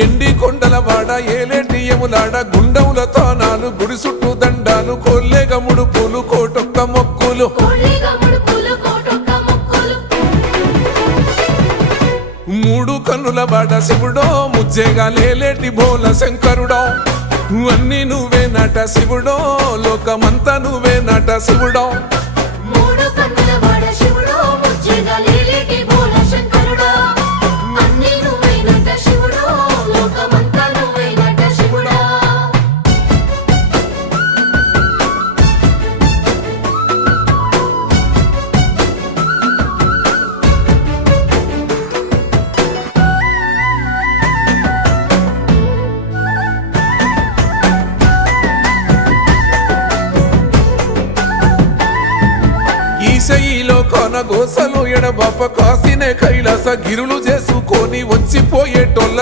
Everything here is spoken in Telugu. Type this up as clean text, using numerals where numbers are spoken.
ఎండి కొండల వాడ ఏలేటి యములాడ గుండముల తానాలు గుడి చుట్టూ దండాలు కొల్లేగ ముడుపులు కోటొక్క మొక్కులు మూడు కన్నుల వాడ శివుడో ముజ్జేగా లేలేటి బోల శంకరుడో అన్ని నువ్వే నట శివుడో లోకమంతా నువ్వే నట శివుడో ఈశయిలో కొనగోసలు ఎడబాప కాసినే కైలాస గిరులు చేసుకొని వచ్చిపోయేటోళ్ళ